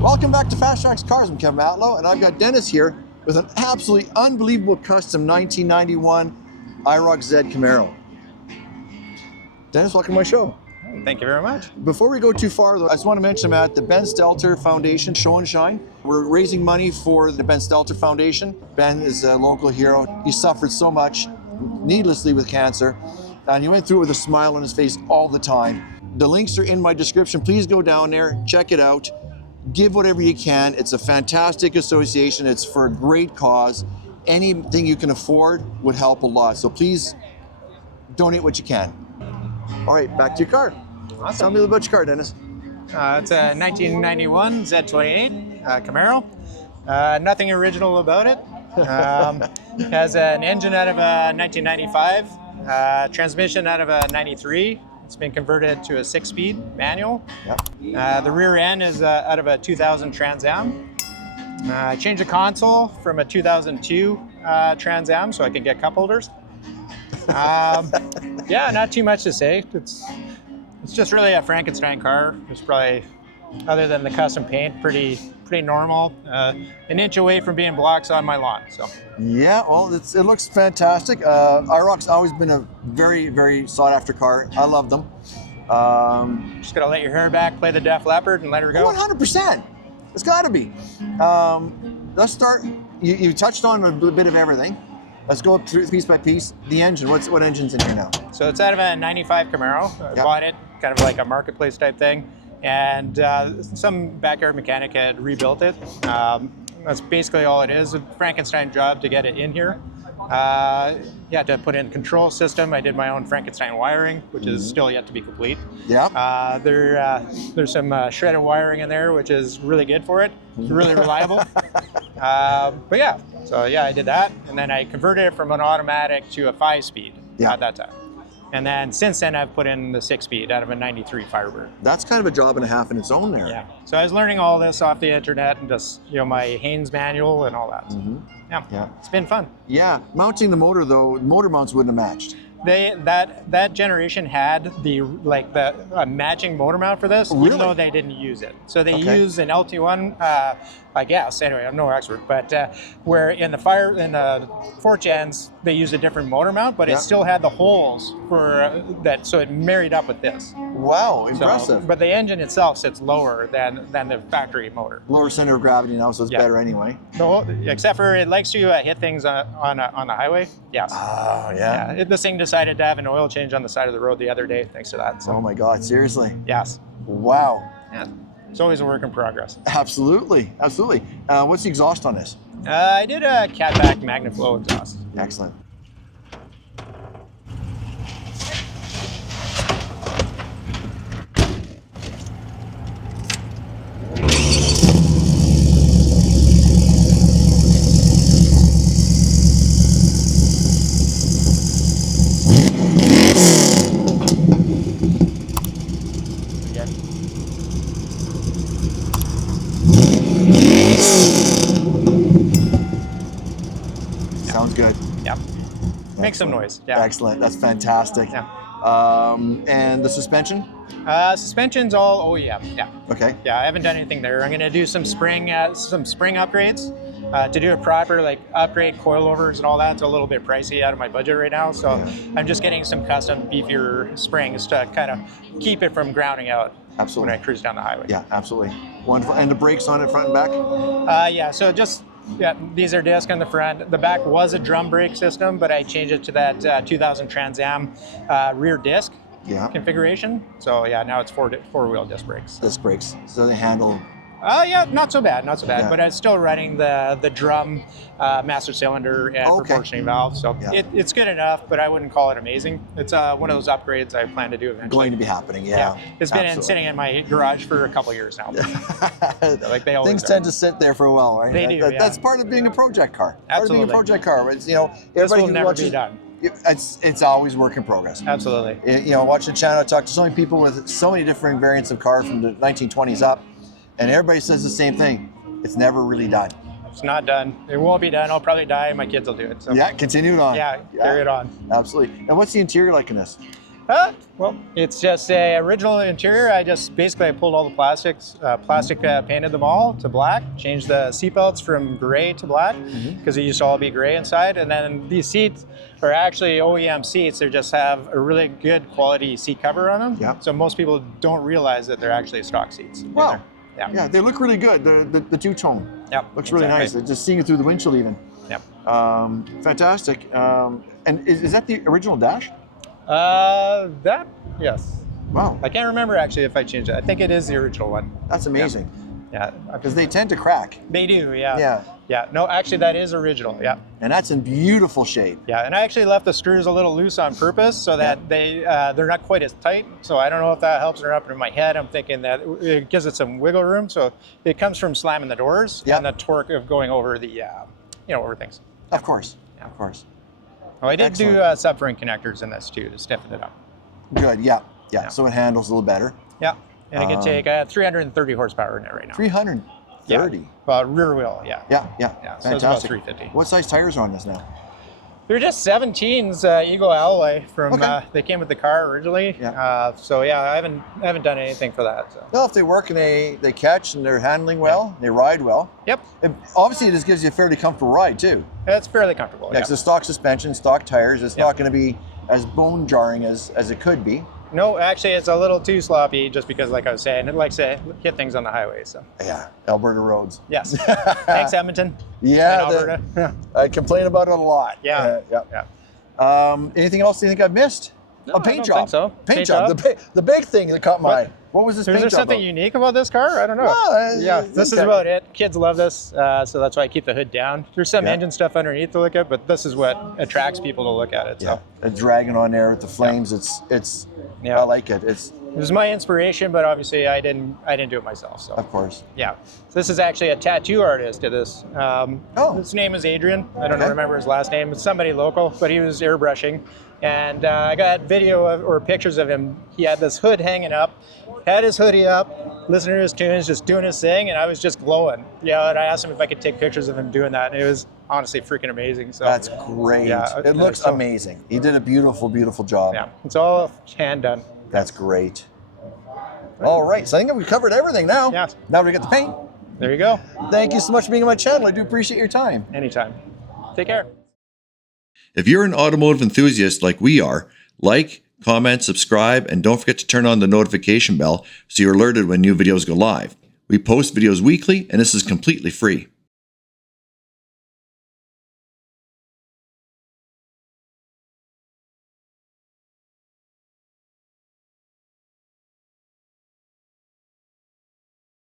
Welcome back to FasTrax Cars. I'm Kevin Matlo, and I've got Dennis here with an absolutely unbelievable custom 1991 IROC Z Camaro. Dennis, welcome to my show. Thank you very much. Before we go too far, though, I just want to mention I'm at the Ben Stelter Foundation Show and Shine. We're raising money for the Ben Stelter Foundation. Ben is a local hero. He suffered so much needlessly with cancer, and he went through it with a smile on his face all the time. The links are in my description. Please go down there, check it out. Give whatever you can. It's a fantastic association. It's for a great cause. Anything you can afford would help a lot. So please donate what you can. All right, back to your car. Awesome. Tell me a little about your car, Dennis. It's a 1991 Z28 Camaro. Nothing original about it. Has an engine out of a 1995, transmission out of a 93. It's been converted to a 6-speed manual. Yep. The rear end is out of a 2000 Trans Am. I changed the console from a 2002 Trans Am so I could get cup holders. Yeah, not too much to say. It's just really a Frankenstein car. It's probably, other than the custom paint, pretty normal. An inch away from being blocks on my lawn. So. Yeah, well, it looks fantastic. IROC's always been a very, very sought after car. I love them. Just gotta let your hair back, play the Def Leppard, and let her go. 100%. It's gotta be. Let's start. You touched on a bit of everything. Let's go through piece by piece. The engine, what engine's in here now? So it's out of a 95 Camaro. I bought it kind of like a marketplace type thing. And some backyard mechanic had rebuilt it. That's basically all it is, a Frankenstein job to get it in here. Yeah, to put in control system. I did my own Frankenstein wiring, which is still yet to be complete. Yeah. There's some shredded wiring in there, which is really good for it. It's really reliable. But yeah, so yeah, I did that. And then I converted it from an automatic to a 5-speed at that time. And then since then, I've put in the 6-speed out of a 93 Firebird. That's kind of a job and a half in its own there. Yeah. So I was learning all this off the internet and just, my Haynes manual and all that. Yeah. It's been fun. Yeah. Mounting the motor, though, motor mounts wouldn't have matched. That generation had the matching motor mount for this, even though they didn't use it. So they use an LT1, I guess. Anyway, I'm no expert, but where in the 4th gens they used a different motor mount, but it still had the holes for that, so it married up with this. Wow, impressive. But the engine itself sits lower than the factory motor. Lower center of gravity now, so it's better anyway. Except for it likes to hit things on the highway. Yes. Oh yeah. This thing decided to have an oil change on the side of the road the other day, thanks to that. So. Oh my God, seriously? Yes. Wow. Yeah. It's always a work in progress. Absolutely, absolutely. What's the exhaust on this? I did a catback MagnaFlow exhaust. Excellent. Sounds good. Yeah. Make some noise. Yeah. Excellent. That's fantastic. Yeah. And the suspension? Suspension's all, yeah. Okay. Yeah, I haven't done anything there. I'm gonna do some spring upgrades. To do it proper, like upgrade coilovers and all that, it's a little bit pricey out of my budget right now. So I'm just getting some custom beefier springs to kind of keep it from grounding out. Absolutely. When I cruise down the highway. Yeah, absolutely. Wonderful. And the brakes on it, front and back? Yeah, so just, these are disc on the front. The back was a drum brake system, but I changed it to that 2000 Trans Am rear disc configuration. So yeah, now it's four-wheel disc brakes. Disc brakes, so they handle Yeah, not so bad, not so bad. Yeah. But I'm still running the drum master cylinder and proportioning valve, so it's good enough. But I wouldn't call it amazing. It's one of those upgrades I plan to do eventually. Going to be happening, yeah. It's been sitting in my garage for a couple of years now. Like they always Things tend to sit there for a while, right? They do. That's part of being a project car. Absolutely. Part of being a project car. It's, This everybody will who never watches, be done. It's always work in progress. Absolutely. Watch the channel. I talk to so many people with so many different variants of cars from the 1920s up, and everybody says the same thing. It's never really done. It's not done. It won't be done. I'll probably die, and my kids will do it. So. Yeah, continue it on. Yeah, carry it on. Absolutely. And what's the interior like in this? Well, it's just a original interior. I pulled all the plastic painted them all to black, changed the seatbelts from gray to black because it used to all be gray inside. And then these seats are actually OEM seats. They just have a really good quality seat cover on them. Yeah. So most people don't realize that they're actually stock seats. Wow. Yeah, they look really good. The two-tone. Yep. Looks really nice. Just seeing it through the windshield even. Yep. Fantastic. And is that the original dash? Yes. Wow. I can't remember actually if I changed it. I think it is the original one. That's amazing. Yeah. Because they tend to crack. They do, yeah. Yeah. Yeah. No, actually that is original, yeah. And that's in beautiful shape. Yeah, and I actually left the screws a little loose on purpose so that they're not quite as tight. So I don't know if that helps or up in my head. I'm thinking that it gives it some wiggle room. So it comes from slamming the doors and the torque of going over the, over things. Of course. Yeah. Of course. Oh, I did do subframe connectors in this too to stiffen it up. Good. Yeah. So it handles a little better. Yeah. And it can take 330 horsepower in it right now. 330? Well, rear wheel, yeah. Yeah. So Fantastic. it's about 350. What size tires are on this now? They're just 17s Eagle Alloy from, they came with the car originally. Yeah. I haven't done anything for that. So. Well, if they work and they catch and they're handling well, they ride well. Yep. Obviously, this gives you a fairly comfortable ride too. It's fairly comfortable, Because the stock suspension, stock tires, it's not going to be as bone jarring as it could be. No, actually, it's a little too sloppy just because, like I was saying, it likes to hit things on the highway. So. Yeah, Alberta roads. Yes. Thanks, Edmonton. Yeah, Alberta. I complain about it a lot. Yeah. Anything else you think I've missed? No, paint I job. don't think so. Paint job. The big thing that caught my eye. What was this paint job? Is there something unique about this car? I don't know. Well, this is about it. Kids love this, so that's why I keep the hood down. There's some engine stuff underneath to look at, but this is what attracts people to look at it. So. Yeah, dragging on there with the flames. It's I like it. It was my inspiration, but obviously I didn't do it myself. So. Of course. Yeah. So this is actually a tattoo artist to this. His name is Adrian. I don't remember his last name. It's somebody local, but he was airbrushing. And I got video or pictures of him. He had this hood hanging up, had his hoodie up, listening to his tunes, just doing his thing, and I was just glowing. Yeah, and I asked him if I could take pictures of him doing that, and it was honestly freaking amazing. So that's great. Yeah, it looks amazing. He did a beautiful, beautiful job. Yeah, it's all hand done. That's great. All right, so I think we've covered everything now. Yeah. Now we get the paint. There you go. Thank you so much for being on my channel. I do appreciate your time. Anytime. Take care. If you're an automotive enthusiast like we are, like, comment, subscribe, and don't forget to turn on the notification bell so you're alerted when new videos go live. We post videos weekly, and this is completely free.